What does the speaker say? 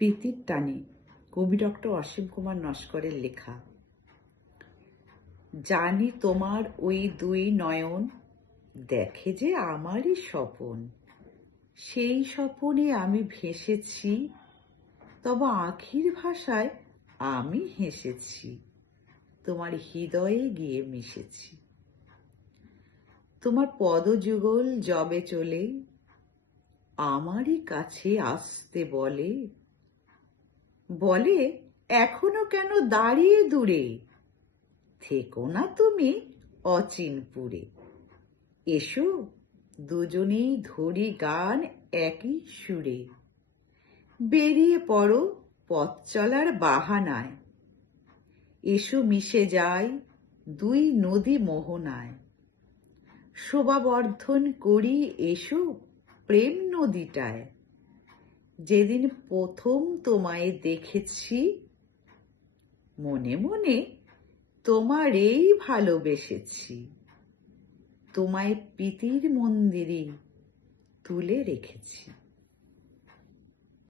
প্রীতির টানে কবি ডক্টর অসীম কুমার নস্করের লেখা, জানি তোমার ওই দুই নয়ন দেখে যে আমারই স্বপন। সেই স্বপনে আমি ভেসেছি, তবে আখির ভাষায় আমি হেসেছি, তোমার হৃদয়ে গিয়ে মিশেছি। তোমার পদযুগল জবে চলে, আমারই কাছে আসতে বলে বলে, এখনও কেন দাঁড়িয়ে দূরে? থেকো না তুমি অচিনপুরে। এসো, দুজনেই ধরি গান একই সুরে। বেরিয়ে পড়ো পথ চলার বাহানায়। এসো মিশে যায় দুই নদী মোহনায়। শোভাবর্ধন করি এসো প্রেম নদীটায়। যেদিন প্রথম তোমায় দেখেছি মনে মনে তোমারেই ভালোবেসেছি। তোমায় প্রীতির মন্দিরে তুলে রেখেছি।